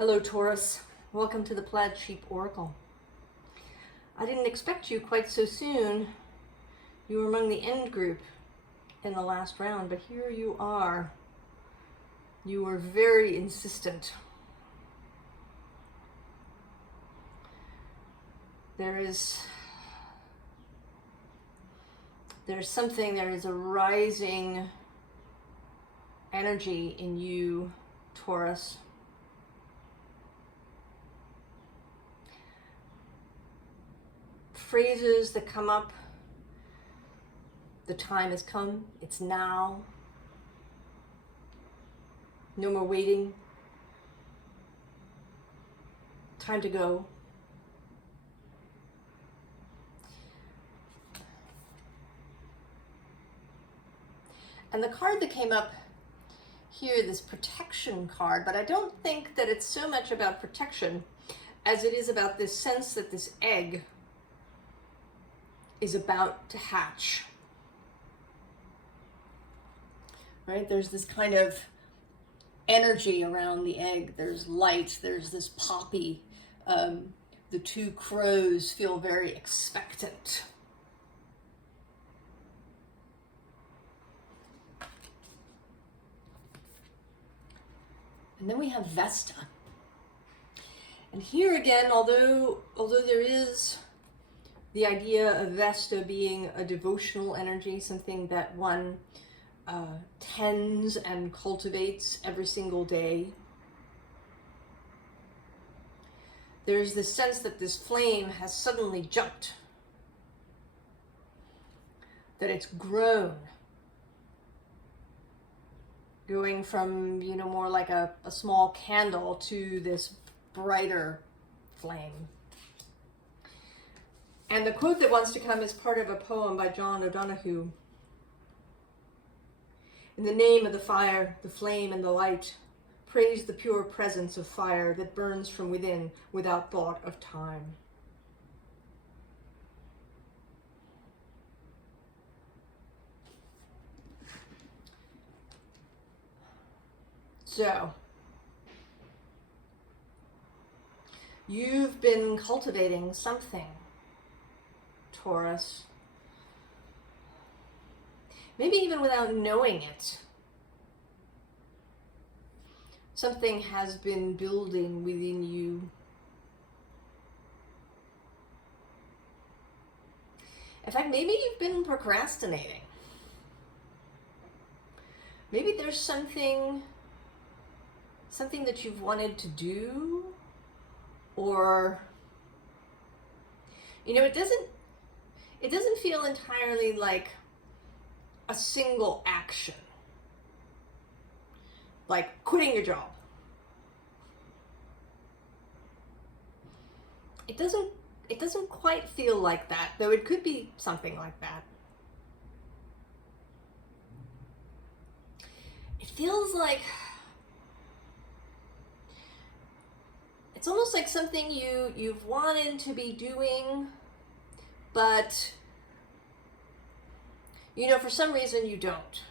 Hello Taurus, welcome to the Plaid Sheep Oracle. I didn't expect you quite so soon. You were among the end group in the last round, but here you are. You were very insistent. There's something, there is a rising energy in you, Taurus. Phrases that come up: the time has come, it's now, no more waiting, time to go. And the card that came up here, this protection card, but I don't think that it's so much about protection as it is about this sense that this egg is about to hatch. Right? There's this kind of energy around the egg. There's light, there's this poppy. The two crows feel very expectant. And then we have Vesta. And here again, although there is the idea of Vesta being a devotional energy, something that one tends and cultivates every single day, there's this sense that this flame has suddenly jumped, that it's grown, going from, more like a small candle to this brighter flame. And the quote that wants to come is part of a poem by John O'Donohue. In the name of the fire, the flame, and the light, praise the pure presence of fire that burns from within without thought of time. So, you've been cultivating something, Taurus. Maybe even without knowing it. Something has been building within you. In fact, maybe you've been procrastinating. Maybe there's something that you've wanted to do, or it doesn't feel entirely like a single action, like quitting your job. It doesn't quite feel like that, though it could be something like that. It feels like it's almost like something you've wanted to be doing, but for some reason you don't.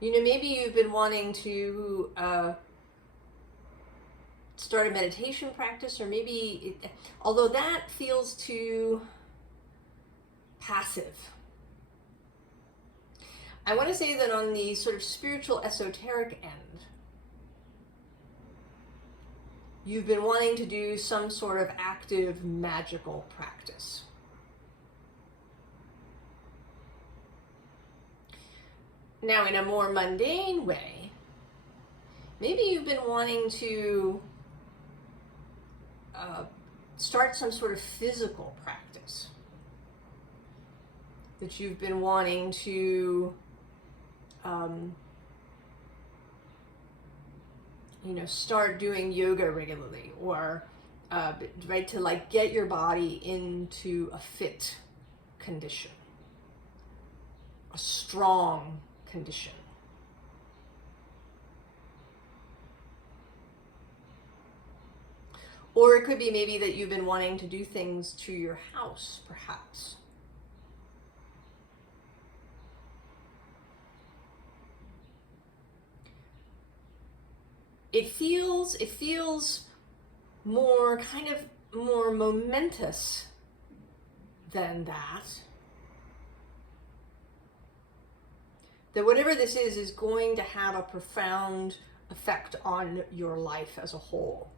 Maybe you've been wanting to start a meditation practice, or maybe, although that feels too passive. I want to say that on the sort of spiritual esoteric end, you've been wanting to do some sort of active magical practice. Now, in a more mundane way, maybe you've been wanting to start some sort of physical practice. That you've been wanting to, start doing yoga regularly, or to get your body into a fit condition, a strong condition. Or it could be maybe that you've been wanting to do things to your house, perhaps. it feels more kind of more momentous than that. That whatever this is going to have a profound effect on your life as a whole.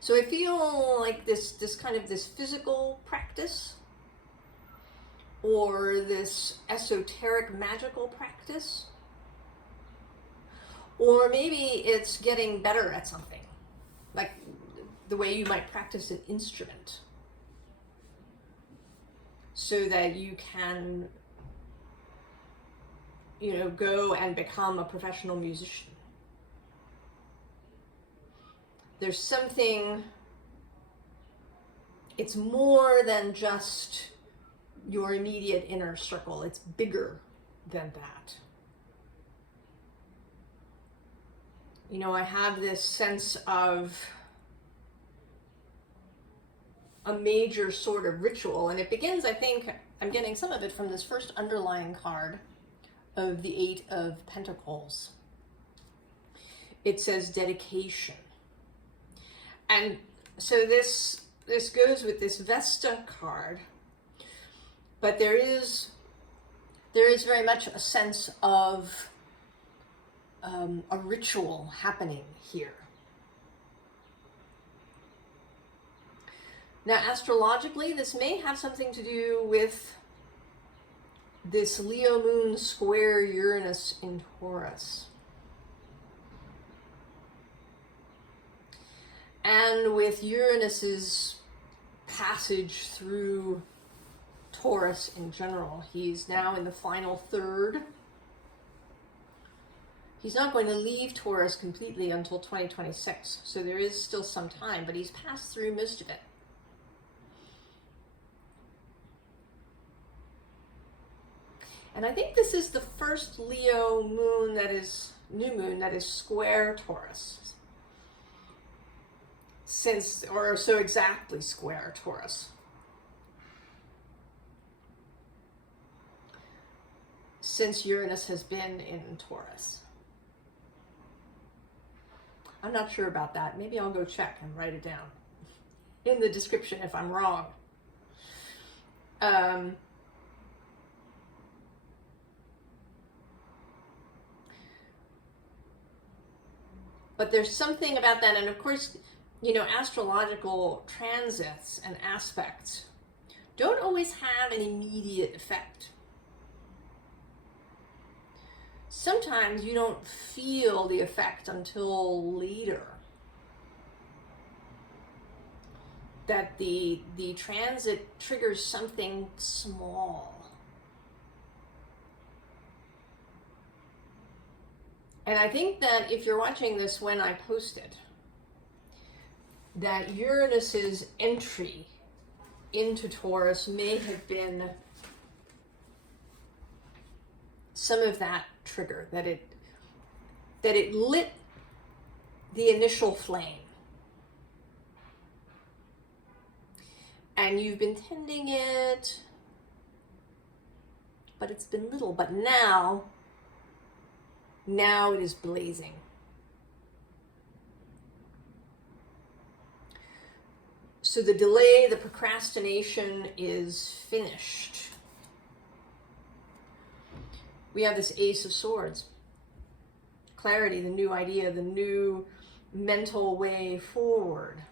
So I feel like this kind of this physical practice, or this esoteric magical practice, or maybe it's getting better at something, like the way you might practice an instrument, so that you can, you know, go and become a professional musician. There's something, it's more than just your immediate inner circle. It's bigger than that. You know, I have this sense of a major sort of ritual, and it begins, I think, I'm getting some of it from this first underlying card of the Eight of Pentacles. It says dedication. And so this goes with this Vesta card, but there is very much a sense of a ritual happening here. Now, astrologically, this may have something to do with this Leo moon square Uranus in Taurus. And with Uranus's passage through Taurus in general, he's now in the final third. He's not going to leave Taurus completely until 2026, so there is still some time, but he's passed through most of it. And I think this is the first Leo moon that is, new moon, that is square Taurus. Since, or so exactly square Taurus. Since Uranus has been in Taurus. I'm not sure about that. Maybe I'll go check and write it down in the description if I'm wrong. But there's something about that, and of course, you know, astrological transits and aspects don't always have an immediate effect. Sometimes you don't feel the effect until later. That the transit triggers something small. And I think that if you're watching this when I post it, that Uranus's entry into Taurus may have been some of that trigger, that it lit the initial flame. And you've been tending it, but it's been little, but now it is blazing. So the delay, the procrastination is finished. We have this Ace of Swords. Clarity, the new idea, the new mental way forward.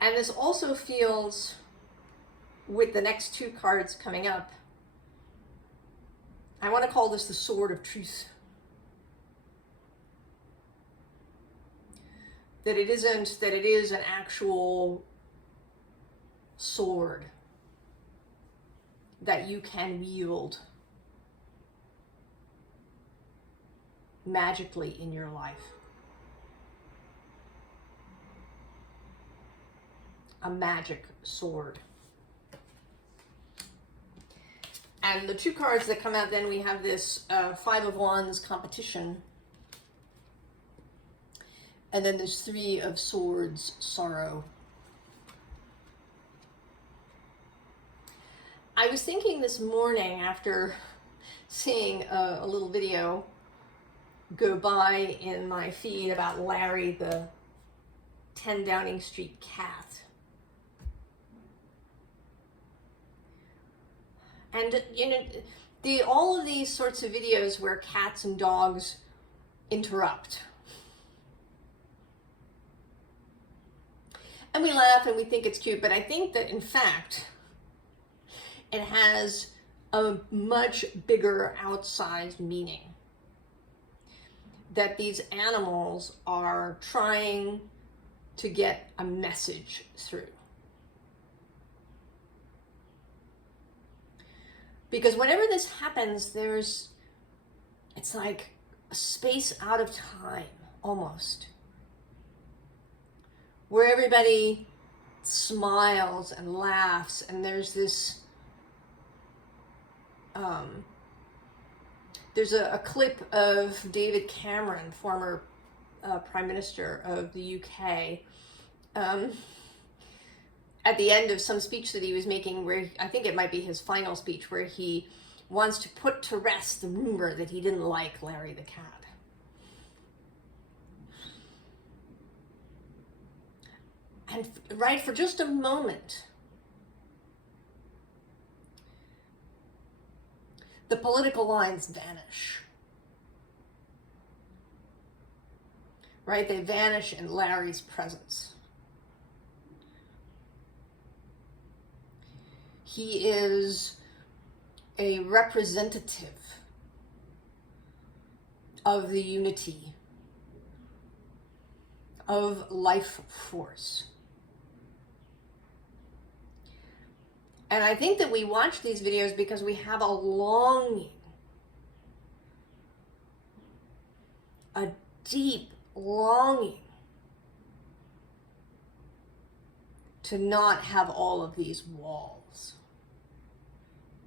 And this also feels, with the next two cards coming up, I want to call this the Sword of Truth. That it isn't, that it is an actual sword that you can wield magically in your life. A magic sword. And the two cards that come out then, we have this Five of Wands competition. And then there's Three of Swords, sorrow. I was thinking this morning after seeing a little video go by in my feed about Larry the 10 Downing Street cat. And all of these sorts of videos where cats and dogs interrupt. And we laugh and we think it's cute, but I think that in fact, it has a much bigger outsized meaning. That these animals are trying to get a message through. Because whenever this happens, it's like a space out of time, almost, where everybody smiles and laughs, and there's this, there's a clip of David Cameron, former Prime Minister of the UK, at the end of some speech that he was making, where I think it might be his final speech, where he wants to put to rest the rumor that he didn't like Larry the cat. And right, for just a moment, the political lines vanish. Right? They vanish in Larry's presence. He is a representative of the unity of life force. And I think that we watch these videos because we have a longing, a deep longing to not have all of these walls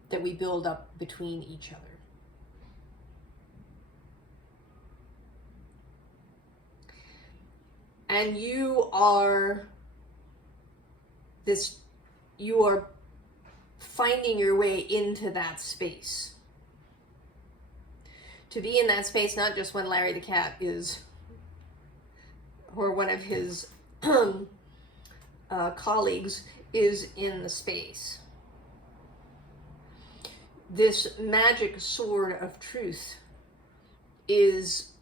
that we build up between each other. And you are finding your way into that space. To be in that space, not just when Larry the cat is, or one of his colleagues is in the space. This magic sword of truth is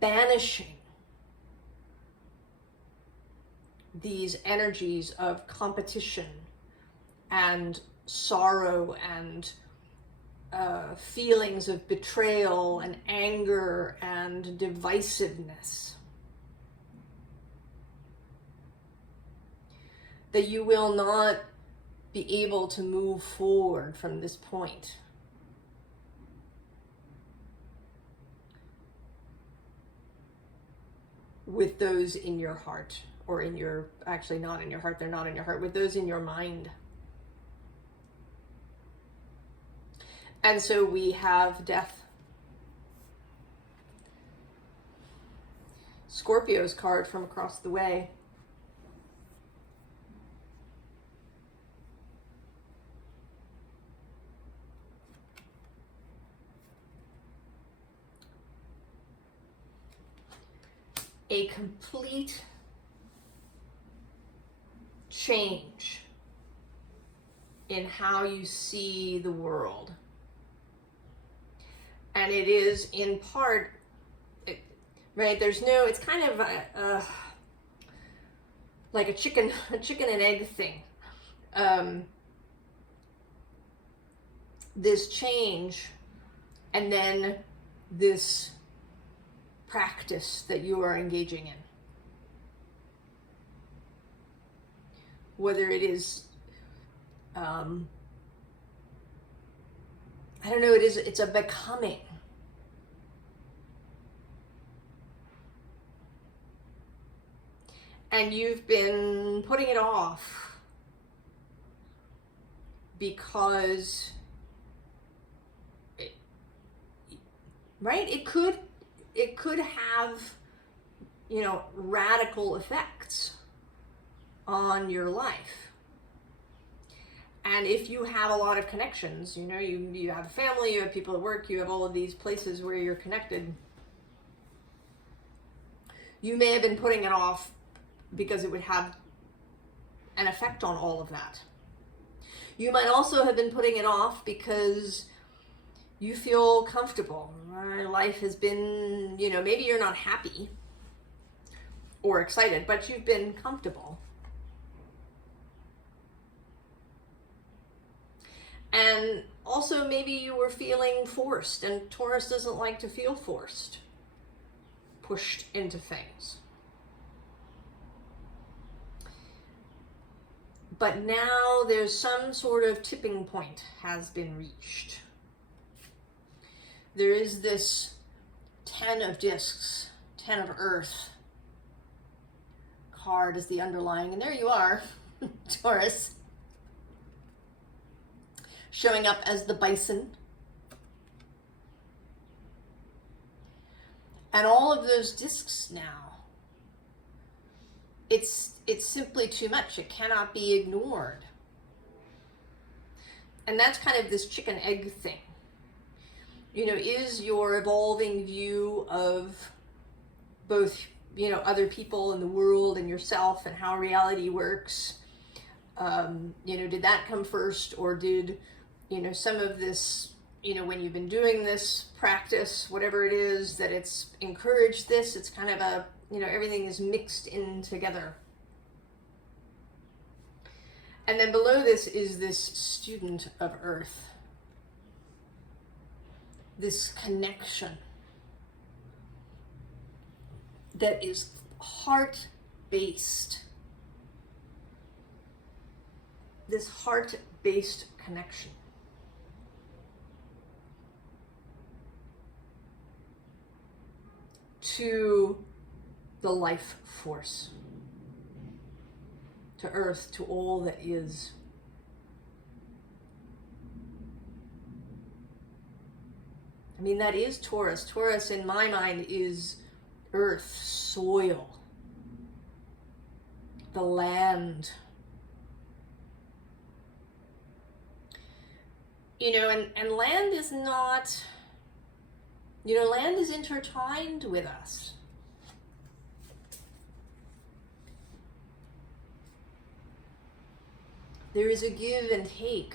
banishing these energies of competition and sorrow and feelings of betrayal and anger and divisiveness. That you will not be able to move forward from this point. With those in your heart, or in your, actually not in your heart, they're not in your heart, with those in your mind. And so we have death. Scorpio's card from across the way. A complete change in how you see the world. And it is in part, right, there's no, it's kind of like a chicken and egg thing. This change, and then this practice that you are engaging in. Whether it is, I don't know, it's a becoming. And you've been putting it off because, right, it could have, radical effects on your life. And if you have a lot of connections, you know, you have a family, you have people at work, you have all of these places where you're connected, you may have been putting it off because it would have an effect on all of that. You might also have been putting it off because you feel comfortable. Life has been, you know, maybe you're not happy or excited, but you've been comfortable. And also maybe you were feeling forced, and Taurus doesn't like to feel forced, pushed into things. But now there's some sort of tipping point has been reached. There is this 10 of discs, 10 of earth card as the underlying, and there you are, Taurus, showing up as the bison. And all of those discs now, it's simply too much. It cannot be ignored. And that's kind of this chicken egg thing. You know, is your evolving view of both, you know, other people in the world and yourself and how reality works, you know, did that come first, or did, you know, some of this, you know, when you've been doing this practice, whatever it is, that it's encouraged this, it's kind of a, you know, everything is mixed in together. And then below this is this student of earth. This connection that is heart-based. This heart-based connection. To the life force. To earth, to all that is. I mean, that is Taurus. Taurus, in my mind, is earth, soil, the land. You know, and land is not, you know, land is intertwined with us. There is a give and take.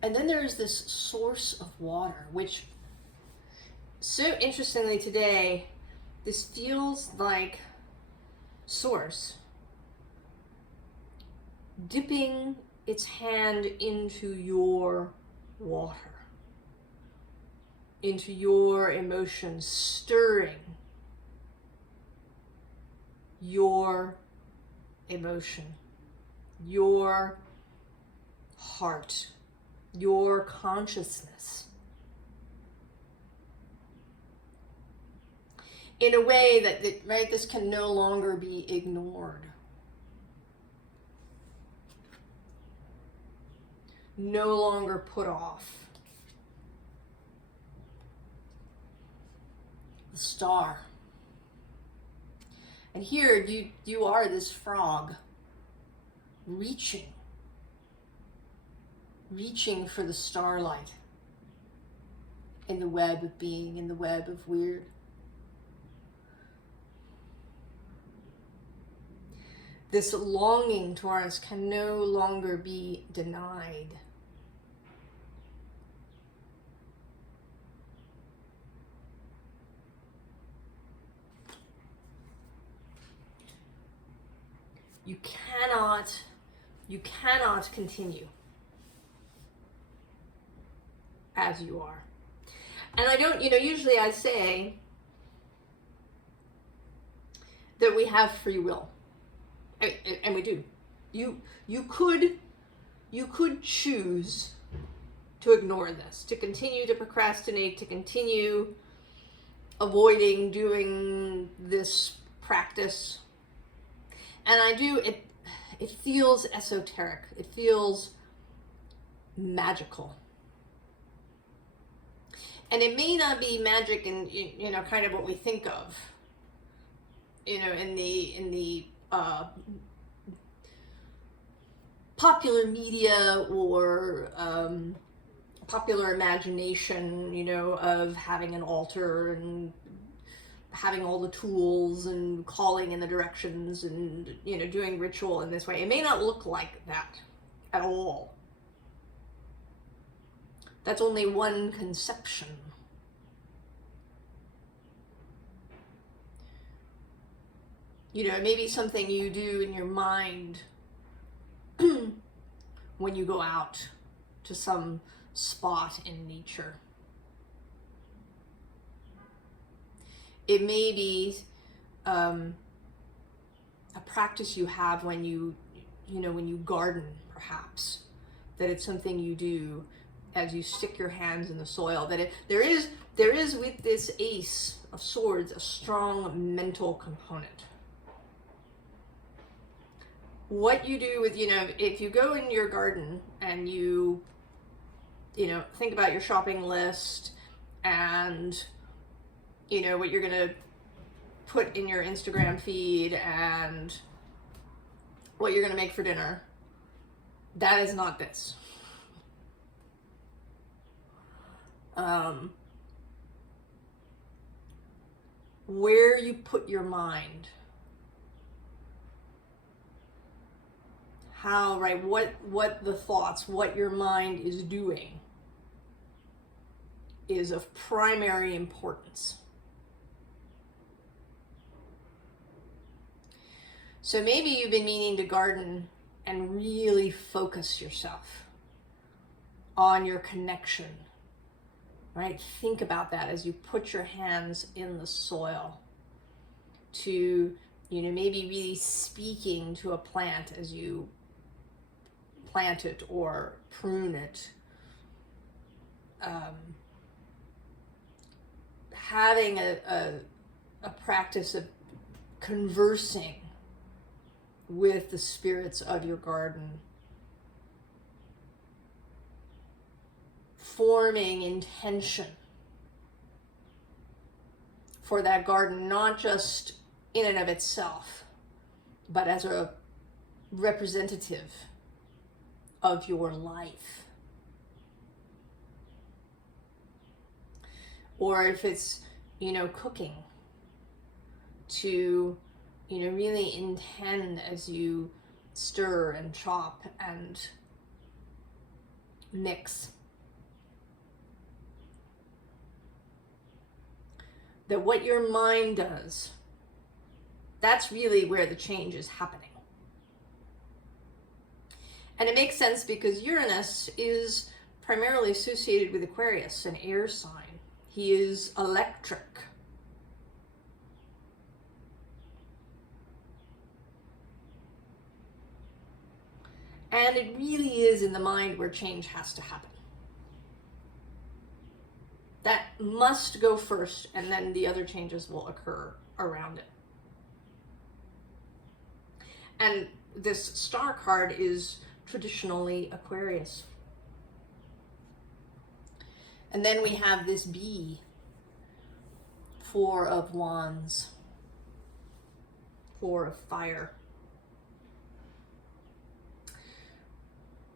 And then there is this source of water, which, so interestingly today, this feels like source dipping its hand into your water, into your emotions, stirring your emotion, your heart, your consciousness, in a way that right, this can no longer be ignored, no longer put off. The star. And here you are this frog reaching for the starlight in the web of being, in the web of weird. This longing, Taurus, can no longer be denied. You cannot continue as you are. And I don't, you know, usually I say that we have free will. And we do. You could choose to ignore this, to continue to procrastinate, to continue avoiding doing this practice. And I do, it feels esoteric. It feels magical. And it may not be magic in, you know, kind of what we think of, you know, in the popular media or popular imagination, you know, of having an altar and having all the tools and calling in the directions and, you know, doing ritual in this way. It may not look like that at all. That's only one conception. You know, it may be something you do in your mind when you go out to some spot in nature. It may be a practice you have when you know, when you garden, perhaps. That it's something you do as you stick your hands in the soil. That there is with this Ace of Swords a strong mental component. What you do with, you know, if you go in your garden and you know, think about your shopping list and, you know, what you're going to put in your Instagram feed and what you're going to make for dinner, that is not this. Where you put your mind, how, right, what the thoughts, what your mind is doing is of primary importance. So maybe you've been meaning to garden and really focus yourself on your connection, right? Think about that as you put your hands in the soil to, you know, maybe really speaking to a plant as you plant it or prune it. Having a practice of conversing with the spirits of your garden, forming intention for that garden, not just in and of itself, but as a representative of your life. Or if it's, you know, cooking, to, you know, really intend as you stir and chop and mix, that what your mind does, that's really where the change is happening. And it makes sense because Uranus is primarily associated with Aquarius, an air sign. He is electric. And it really is in the mind where change has to happen. That must go first, and then the other changes will occur around it. And this star card is traditionally Aquarius. And then we have this bee, 4 of Wands, 4 of fire.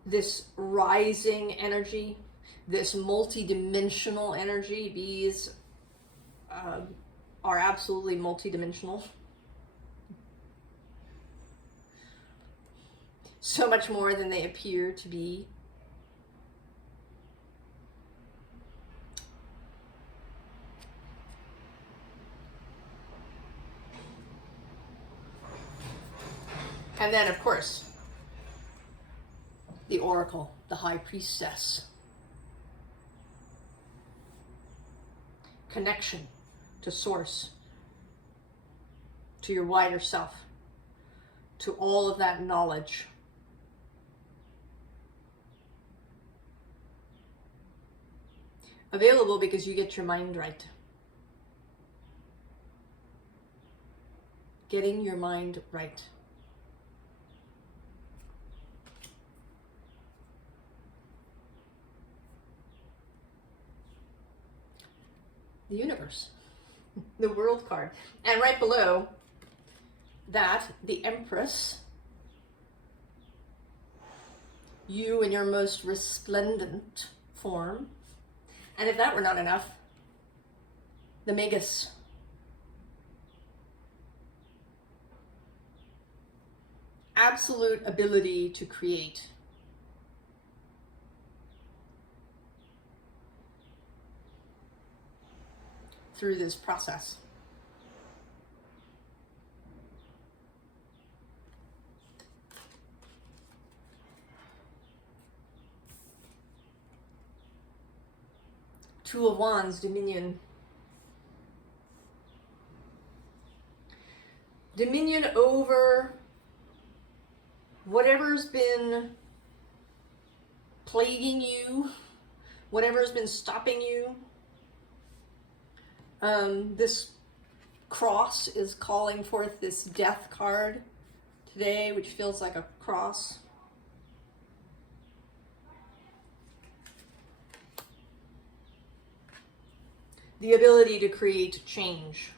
This rising energy, this multi-dimensional energy. Bees are absolutely multi-dimensional. So much more than they appear to be. And then, of course, the Oracle, the High Priestess. Connection to Source, to your wider self, to all of that knowledge. Available because you get your mind right. Getting your mind right. the universe, the world card. And right below that, the Empress, you in your most resplendent form. And if that were not enough, the Magus. Absolute ability to create. Through this process. Two of Wands, Dominion. Dominion over whatever's been plaguing you, whatever's been stopping you. This cross is calling forth this death card today, which feels like a cross. The ability to create change.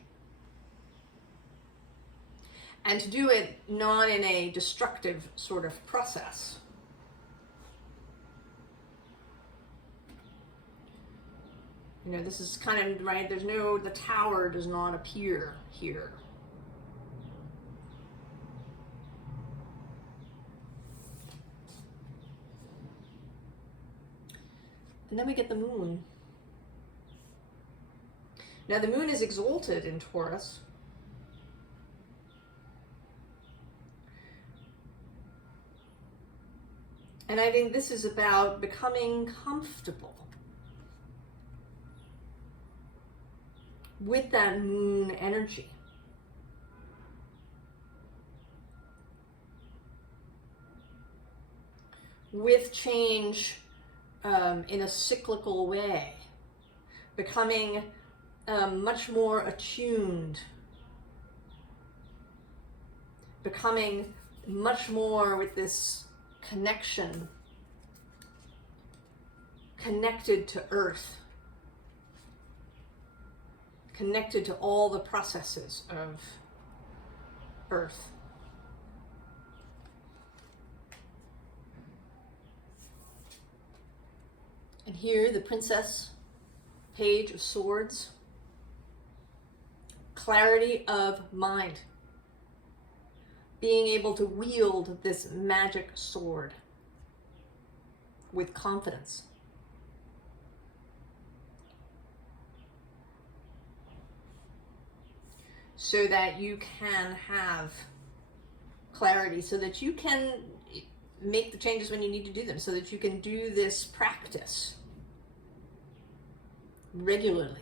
And to do it not in a destructive sort of process. You know, this is kind of, right, there's no, the Tower does not appear here. And then we get the Moon. Now the Moon is exalted in Taurus. And I think this is about becoming comfortable with that Moon energy. With change in a cyclical way. Becoming much more attuned. Becoming much more with this connection. Connected to Earth. Connected to all the processes of Earth. And here the Princess, Page of Swords. Clarity of mind. Being able to wield this magic sword with confidence. So that you can have clarity, so that you can make the changes when you need to do them, so that you can do this practice regularly.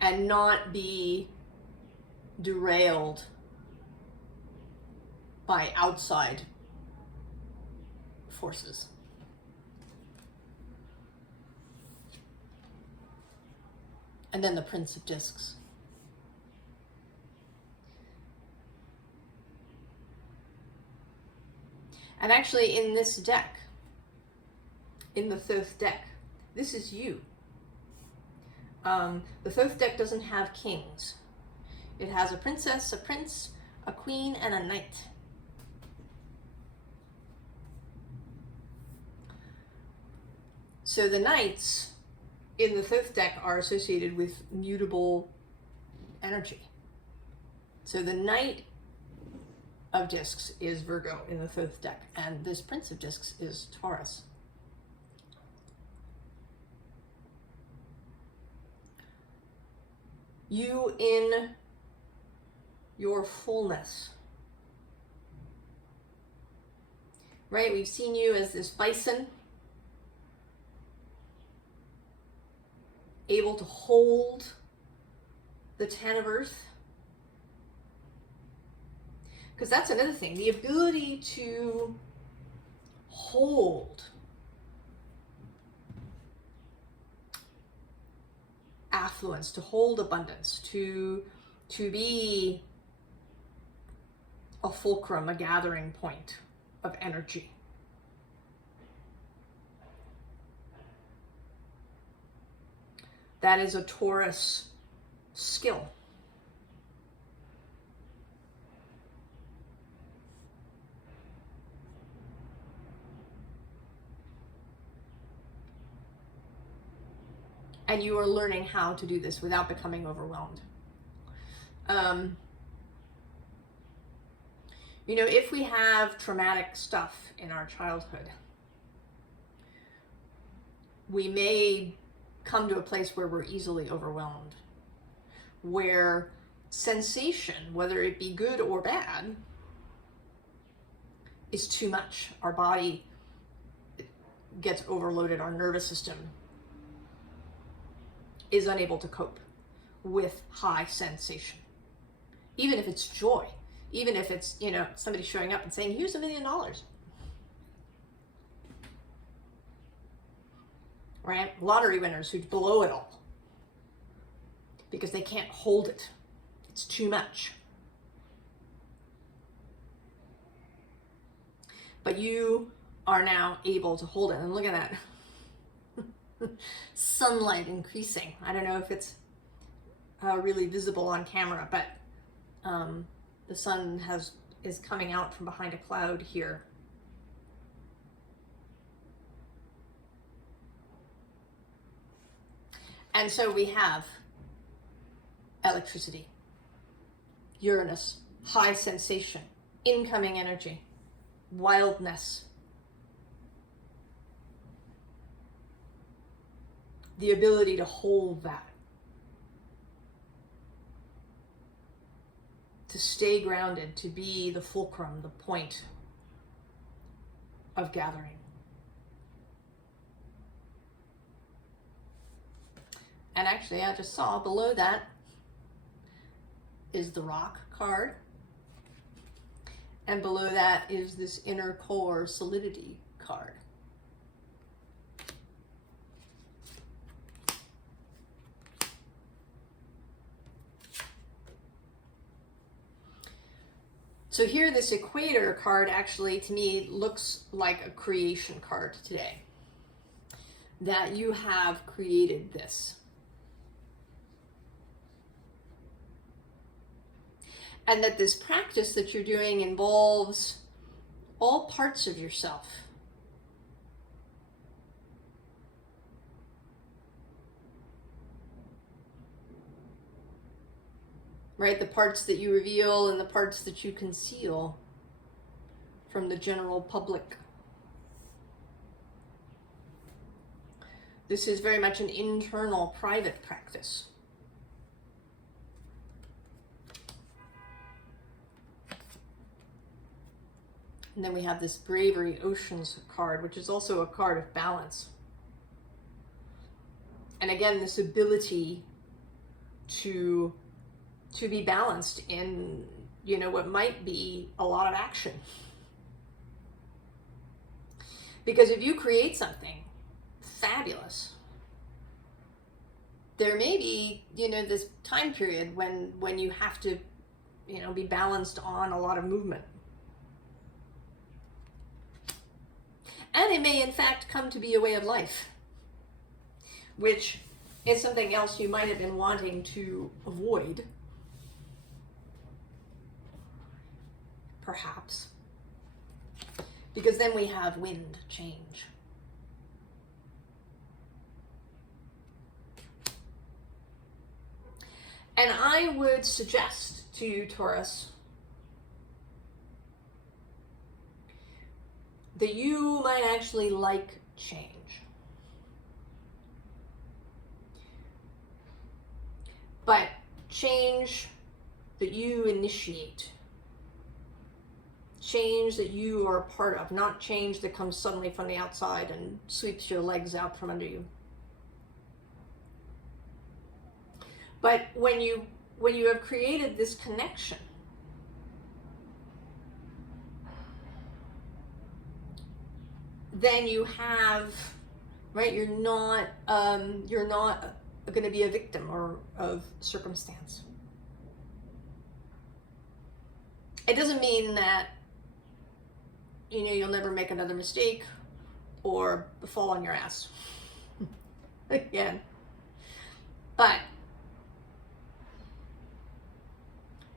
And not be derailed by outside forces. And then the Prince of Discs. And actually in this deck, in the Thoth deck, this is you. The Thoth deck doesn't have kings. It has a princess, a prince, a queen, and a knight. So the knights in the Thoth deck are associated with mutable energy. So the Knight of Discs is Virgo in the Thoth deck, and this Prince of Discs is Taurus. You in your fullness. Right? We've seen you as this bison, able to hold the Ten of Earth. Because that's another thing, the ability to hold affluence, to hold abundance, to be a fulcrum, a gathering point of energy. That is a Taurus skill. And you are learning how to do this without becoming overwhelmed. You know, if we have traumatic stuff in our childhood, we may come to a place where we're easily overwhelmed, where sensation, whether it be good or bad, is too much. Our body gets overloaded, our nervous system is unable to cope with high sensation. Even if it's joy, even if it's, you know, somebody showing up and saying, here's $1 million. Right? Lottery winners who blow it all because they can't hold it. It's too much. But you are now able to hold it. And look at that. Sunlight increasing. I don't know if it's really visible on camera, but the sun is coming out from behind a cloud here. And so we have electricity, Uranus, high sensation, incoming energy, wildness, the ability to hold that, to stay grounded, to be the fulcrum, the point of gathering. And actually, I just saw below that is the Rock card. And below that is this inner core solidity card. So here, this equator card actually, to me, looks like a creation card today. That you have created this. And that this practice that you're doing involves all parts of yourself. Right? The parts that you reveal and the parts that you conceal from the general public. This is very much an internal, private practice. And then we have this Bravery Oceans card, which is also a card of balance. And again, this ability to be balanced in, you know, what might be a lot of action. Because if you create something fabulous, there may be, you know, this time period when you have to, you know, be balanced on a lot of movement. And it may, in fact, come to be a way of life, which is something else you might have been wanting to avoid, perhaps, because then we have wind change. And I would suggest to you, Taurus, that you might actually like change. But change that you initiate. Change that you are a part of, not change that comes suddenly from the outside and sweeps your legs out from under you. But when you have created this connection, then you have, right, you're not going to be a victim of circumstance. It doesn't mean that, you know, you'll never make another mistake or fall on your ass again. but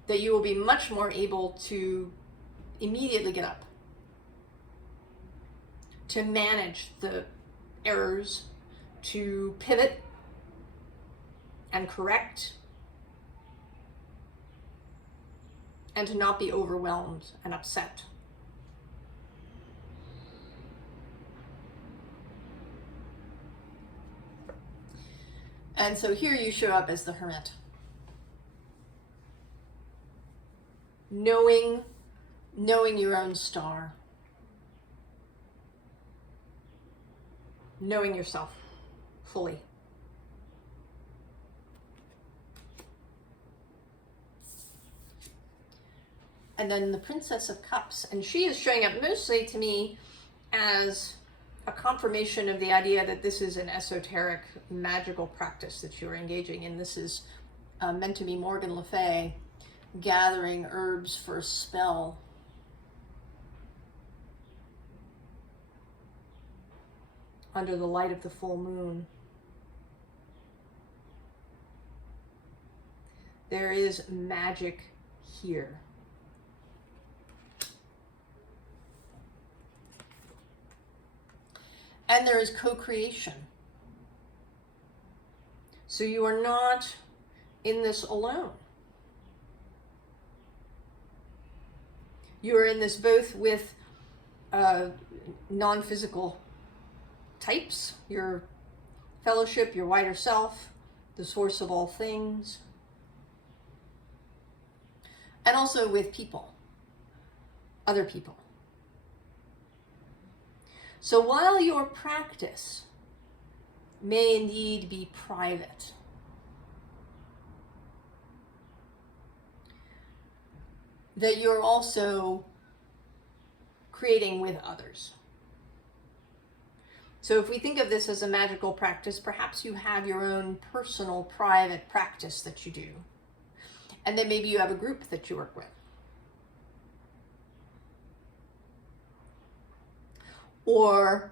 that you will be much more able to immediately get up, to manage the errors, to pivot and correct, and to not be overwhelmed and upset. And so here you show up as the Hermit. Knowing your own star. Knowing yourself fully. And then the Princess of Cups. And she is showing up mostly to me as a confirmation of the idea that this is an esoteric, magical practice that you're engaging in. This is meant to be Morgan Le Fay gathering herbs for a spell. Under the light of the full moon. There is magic here. And there is co-creation. So you are not in this alone. You are in this both with non-physical types, your fellowship, your wider self, the source of all things, and also with people, other people. So while your practice may indeed be private, that you're also creating with others. So if we think of this as a magical practice, perhaps you have your own personal private practice that you do. And then maybe you have a group that you work with. Or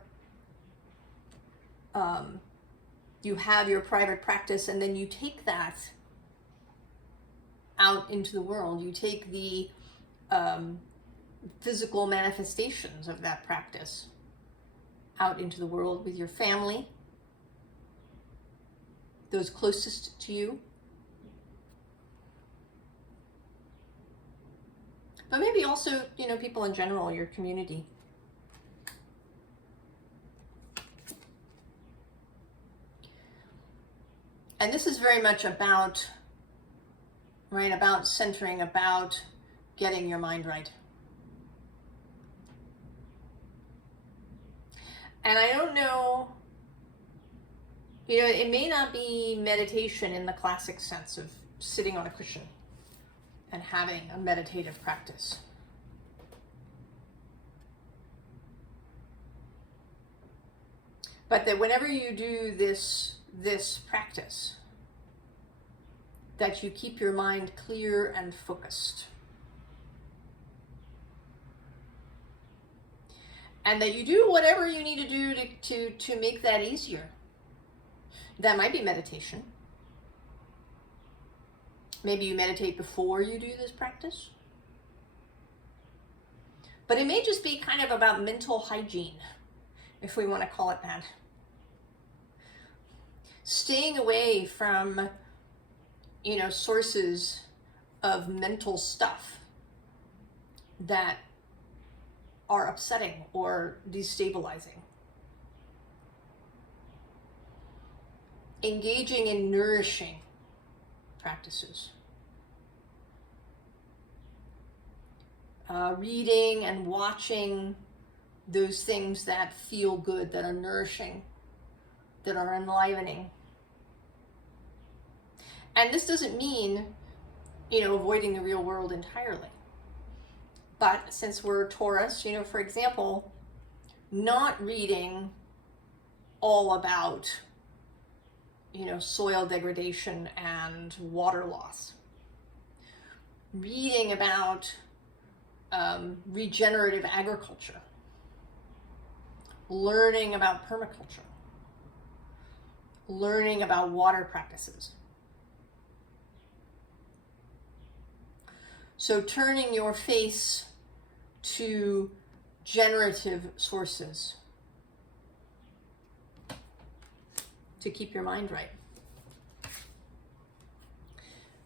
you have your private practice and then you take that out into the world. You take the physical manifestations of that practice out into the world with your family, those closest to you. But maybe also, people in general, your community. And this is very much about centering, about getting your mind right. And I don't know, it may not be meditation in the classic sense of sitting on a cushion and having a meditative practice. But that whenever you do this practice, that you keep your mind clear and focused. And that you do whatever you need to do to make that easier. That might be meditation. Maybe you meditate before you do this practice. But it may just be kind of about mental hygiene, if we want to call it that. Staying away from, sources of mental stuff that are upsetting or destabilizing. Engaging in nourishing practices. Reading and watching those things that feel good, that are nourishing, that are enlivening. And this doesn't mean, avoiding the real world entirely. But since we're Taurus, for example, not reading all about, soil degradation and water loss. Reading about regenerative agriculture. Learning about permaculture. learning about water practices. So turning your face to generative sources to keep your mind right.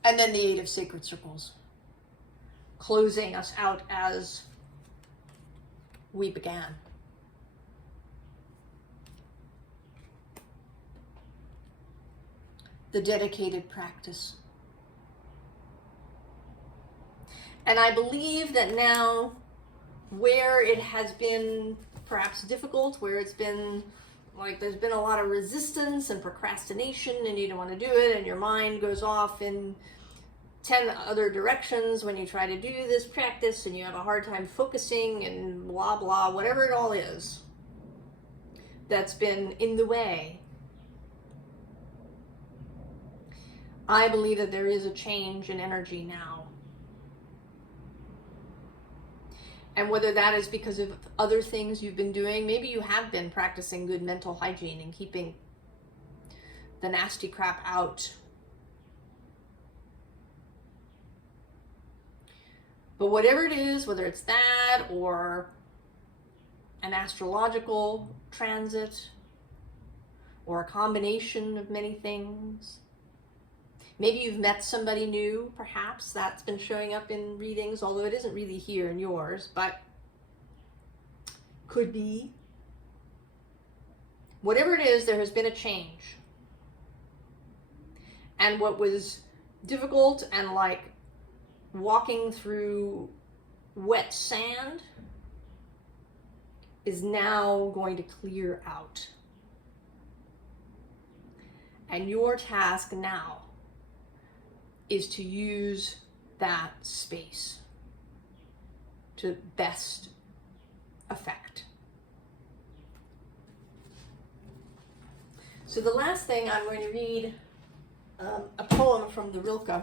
And then the Eight of Sacred Circles, closing us out as we began. The dedicated practice. And I believe that now, where it has been perhaps difficult, where it's been like there's been a lot of resistance and procrastination and you don't want to do it and your mind goes off in 10 other directions when you try to do this practice and you have a hard time focusing and blah blah, whatever it all is that's been in the way. I believe that there is a change in energy now. And whether that is because of other things you've been doing, maybe you have been practicing good mental hygiene and keeping the nasty crap out. But whatever it is, whether it's that or an astrological transit or a combination of many things, maybe you've met somebody new, perhaps that's been showing up in readings, although it isn't really here in yours, but could be. Whatever it is, there has been a change. And what was difficult and like walking through wet sand is now going to clear out. And your task now is to use that space to best effect. So the last thing I'm going to read a poem from the Rilke.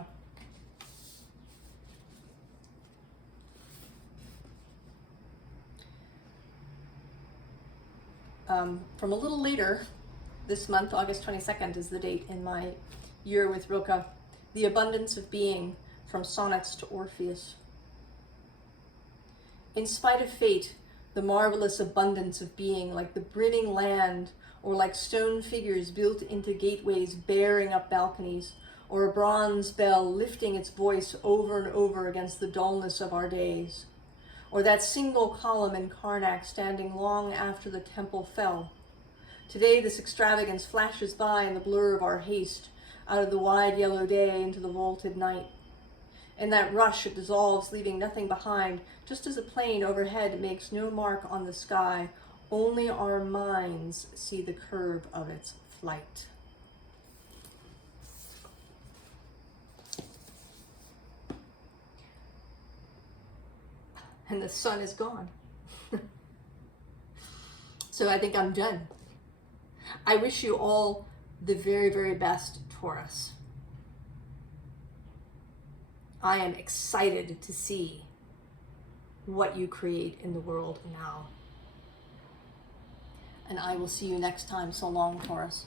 From a little later this month, August 22nd is the date in my Year with Rilke. The Abundance of Being, from Sonnets to Orpheus. In spite of fate, the marvelous abundance of being, like the brimming land, or like stone figures built into gateways bearing up balconies, or a bronze bell lifting its voice over and over against the dullness of our days, or that single column in Karnak standing long after the temple fell. Today this extravagance flashes by in the blur of our haste, out of the wide yellow day into the vaulted night. In that rush it dissolves, leaving nothing behind, just as a plane overhead makes no mark on the sky. Only our minds see the curve of its flight. And the sun is gone. So I think I'm done. I wish you all the very, very best, Taurus. I am excited to see what you create in the world now. And I will see you next time. So long, Taurus.